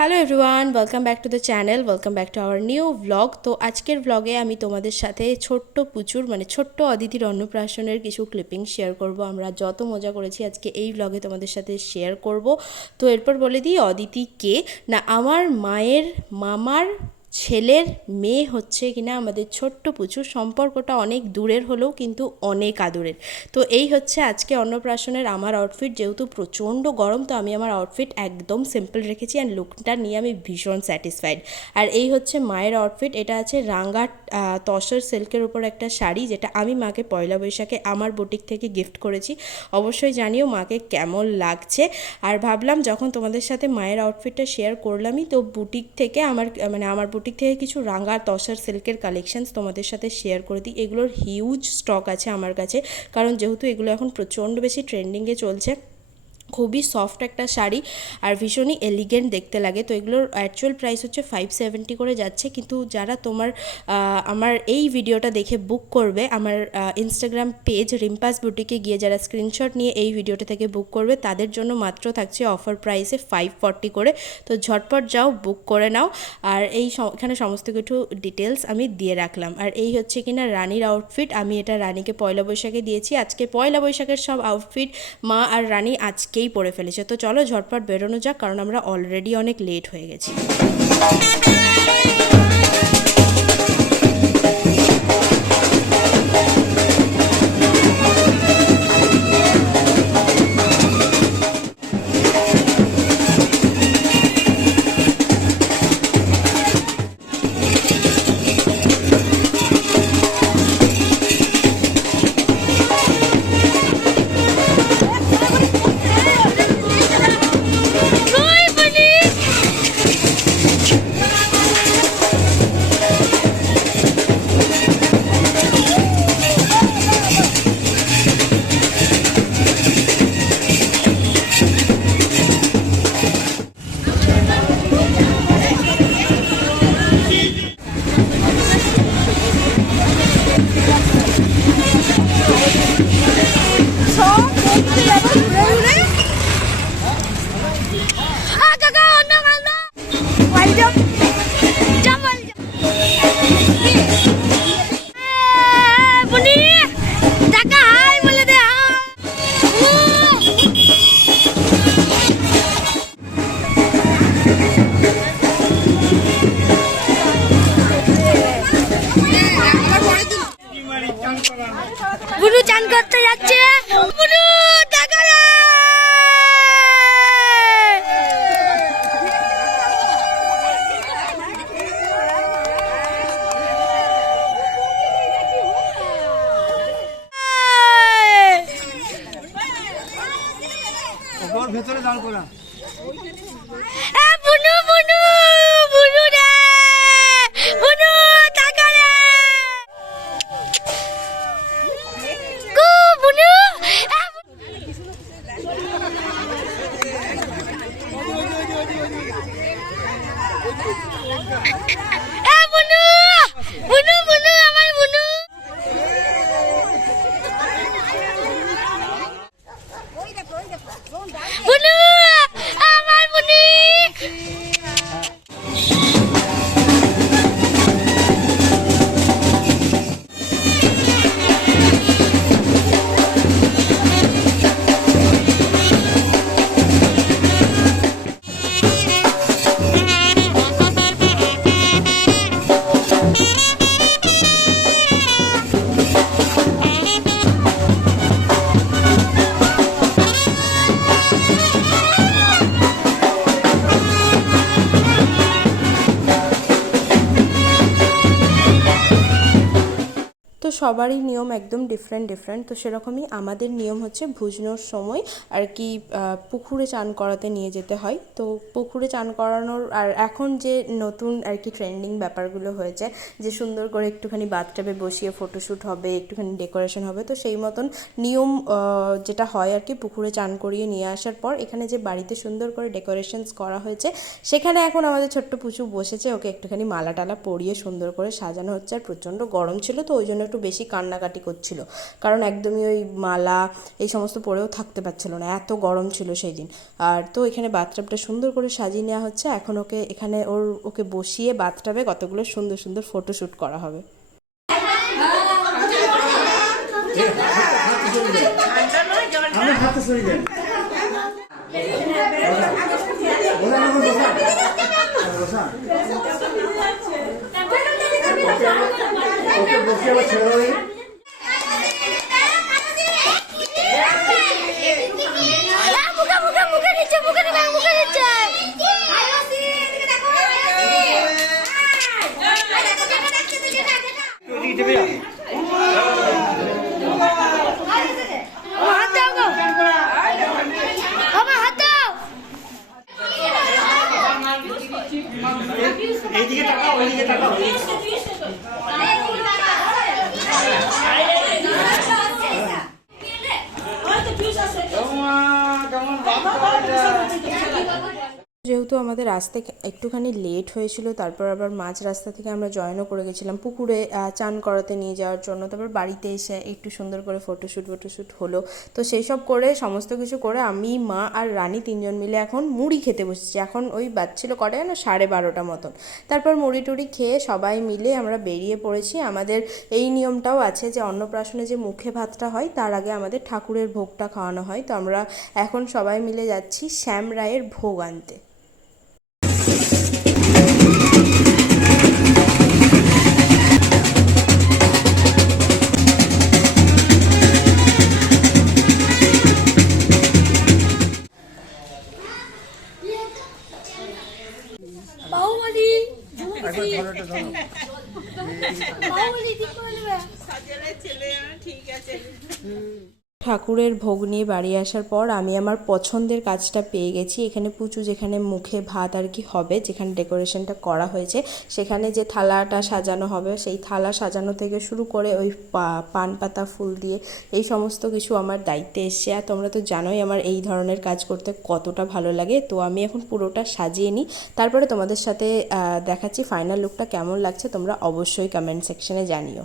Hello everyone welcome back to the channel welcome back to our new blog তো আজকের ভ্লগে আমি তোমাদের সাথে ছোট্ট পুচুর মানে ছোট্ট অদিতির অন্নপ্রাশনের কিছু ক্লিপিং শেয়ার করব। আমরা যত মজা করেছি আজকে এই ব্লগে তোমাদের সাথে শেয়ার করব। তো এরপর বলে দিই, অদিতি কে? না, আমার মায়ের মামার ছেলের মেয়ে হচ্ছে কিনা আমাদের ছোট্ট পুচু, সম্পর্কটা অনেক দূরের হলেও কিন্তু অনেক আদরের। তো এই হচ্ছে আজকে অন্নপ্রাশনের আমার আউটফিট যেহেতু প্রচণ্ড গরম, তো আমি আমার আউটফিট একদম সিম্পল রেখেছি অ্যান্ড লুকটা নিয়ে আমি ভীষণ স্যাটিসফাইড আর এই হচ্ছে মায়ের আউটফিট এটা আছে রাঙ্গা তসর সিল্কের উপর একটা শাড়ি, যেটা আমি মাকে পয়লা বৈশাখে আমার বুটিক থেকে গিফট করেছি। অবশ্যই জানিও মাকে কেমন লাগছে। আর ভাবলাম যখন তোমাদের সাথে মায়ের আউটফিটটা শেয়ার করলামই, তো বুটিক থেকে আমার মানে আমার বুটিক থেকে কিছু রাঙা তসার সিল্কের কালেকশনস তোমাদের সাথে শেয়ার করে দিই। এগুলোর হিউজ স্টক আছে আমার কাছে। কারণ যেহেতু এগুলো এখন প্রচণ্ড বেশি ট্রেন্ডিংয়ে চলছে খুবই সফট একটা শাড়ি আর ভীষণই এলিগেন্ট দেখতে লাগে। তো এগুলোর অ্যাকচুয়াল প্রাইস হচ্ছে ফাইভ সেভেন্টি করে যাচ্ছে। কিন্তু যারা তোমার আমার এই ভিডিওটা দেখে বুক করবে, আমার ইনস্টাগ্রাম পেজ রিম্পাস বুটিকে গিয়ে যারা স্ক্রিনশট নিয়ে এই ভিডিওটা থেকে বুক করবে, তাদের জন্য মাত্র থাকছে অফার প্রাইসে ফাইভ ফর্টি করে। তো ঝটপট যাও বুক করে নাও। আর এই এখানে সমস্ত কিছু ডিটেলস আমি দিয়ে রাখলাম। আর এই হচ্ছে কিনা রানীর আউটফিট আমি এটা রানীকে পয়লা বৈশাখে দিয়েছি। আজকে পয়লা বৈশাখের সব আউটফিট মা আর রানী আজকেই পড়ে ফেলেছে। তো চলো ঝটপট বেরোনো যাক, কারণ আমরা অলরেডি অনেক লেট হয়ে গেছি। বুনু চান করতে যাচ্ছে। ভেতরে দাঁড় করা। সবারই নিয়ম একদম ডিফারেন্ট ডিফারেন্ট তো সেরকমই আমাদের নিয়ম হচ্ছে ভুজনোর সময় আর কি পুকুরে চান করাতে নিয়ে যেতে হয়। তো পুকুরে চান করানোর আর এখন যে নতুন আর কি ট্রেন্ডিং ব্যাপারগুলো হয়েছে, যে সুন্দর করে একটুখানি বাথটাবে বসিয়ে ফটোশ্যুট হবে, একটুখানি ডেকোরেশন হবে, তো সেই মতন নিয়ম যেটা হয় আর কি পুকুরে চান করিয়ে নিয়ে আসার পর, এখানে যে বাড়িতে সুন্দর করে ডেকোরেশনস করা হয়েছে, সেখানে এখন আমাদের ছোট্ট পুচু বসেছে, ওকে একটুখানি মালা টালা পরিয়ে সুন্দর করে সাজানো হচ্ছে। আর প্রচণ্ড গরম ছিল, তো ওই জন্য একটু বেশি কান্নাকাটি করছিল। কারণ একদমই ওই মালা এই সমস্ত পরেও থাকতে পারছিল না, এত গরম ছিল সেই দিন আর তো এখানে বাথটাবটা সুন্দর করে সাজিয়ে নেওয়া হচ্ছে, এখন ওকে, এখানে ওর, ওকে বসিয়ে বাথটাবে কতগুলো সুন্দর সুন্দর ফটোশ্যুট করা হবে। ওকে বসে আবার ছেড়ে দেবে মুখে মুখে মুখে দিচ্ছে মুখে দিবে মুখে দিচ্ছে হাত দাও গো আমার হাত দাও এইদিকে টাকা ওইদিকে টাকা যেহেতু আমাদের আসতে একটুখানি লেট হয়েছিল, তারপর আবার মাঝ রাস্তা থেকে আমরা জয়েনও করে গেছিলাম পুকুরে চান করাতে নিয়ে যাওয়ার জন্য। তারপর বাড়িতে এসে একটু সুন্দর করে ফটোশ্যুট ফটোশ্যুট হলো। তো সেই সব করে, সমস্ত কিছু করে আমি, মা আর রানী তিনজন মিলে এখন মুড়ি খেতে বসেছি। এখন ওই বাজছিল কটা না সাড়ে বারোটা মতন। তারপর মুড়ি টুড়ি খেয়ে সবাই মিলে আমরা বেরিয়ে পড়েছি। আমাদের এই নিয়মটাও আছে যে, অন্নপ্রাশনে যে মুখে ভাতটা হয়, তার আগে আমাদের ঠাকুরের ভোগটা খাওয়ানো হয়। তো আমরা এখন সবাই মিলে যাচ্ছি শ্যাম রায়ের ভোগ আনতে। ঠাকুরের ভোগ নিয়ে বাড়ি আসার পর আমি আমার পছন্দের কাজটা পেয়ে গেছি। এখানে পুচু যেখানে মুখে ভাত আর কি হবে, যেখানে ডেকোরেশনটা করা হয়েছে, সেখানে যে থালাটা সাজানো হবে, সেই থালা সাজানো থেকে শুরু করে ওই পান পাতা, ফুল দিয়ে এই সমস্ত কিছু আমার দায়িত্বে এসছে। আর তোমরা তো জানোই আমার এই ধরনের কাজ করতে কতটা ভালো লাগে। তো আমি এখন পুরোটা সাজিয়ে নিই। তারপরে তোমাদের সাথে দেখাচ্ছি ফাইনাল লুকটা কেমন লাগছে। তোমরা অবশ্যই কমেন্ট সেকশনে জানিও।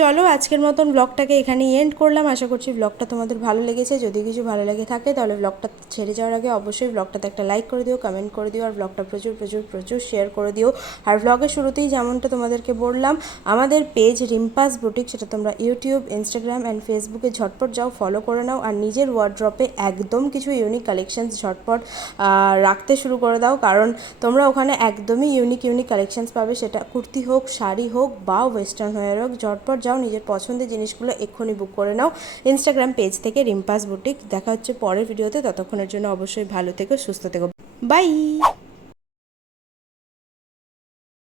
চলো, আজকের মতন ব্লগটাকে এখানেই এন্ড করলাম। আশা করছি ব্লগটা তোমাদের ভালো লেগেছে। যদি কিছু ভালো লেগে থাকে, তাহলে ব্লগটা ছেড়ে যাওয়ার আগে অবশ্যই ব্লগটাতে একটা লাইক করে দিও কমেন্ট করে দিও, আর ব্লগটা প্রচুর প্রচুর প্রচুর শেয়ার করে দিও। আর ব্লগের শুরুতেই যেমনটা তোমাদেরকে বললাম, আমাদের পেজ রিম্পাস বুটিক সেটা তোমরা ইউটিউব ইনস্টাগ্রাম অ্যান্ড ফেসবুকে ঝটপট যাও ফলো করে নাও। আর নিজের ওয়ার্ড্রপে একদম কিছু ইউনিক কালেকশানস ঝটপট রাখতে শুরু করে দাও। কারণ তোমরা ওখানে একদমই ইউনিক ইউনিক কালেকশানস পাবে। সেটা কুর্তি হোক, শাড়ি হোক, বা ওয়েস্টার্ন হয়ে হোক, ঝটপট যাও, নিজের পছন্দের জিনিসগুলো এক্ষুনি বুক করে নাও। ইনস্টাগ্রাম পেজ থেকে রিম্পাস বুটিক। দেখা হচ্ছে পরের ভিডিওতে ততক্ষণের জন্য অবশ্যই ভালো থেকো, সুস্থ থেকো। বাই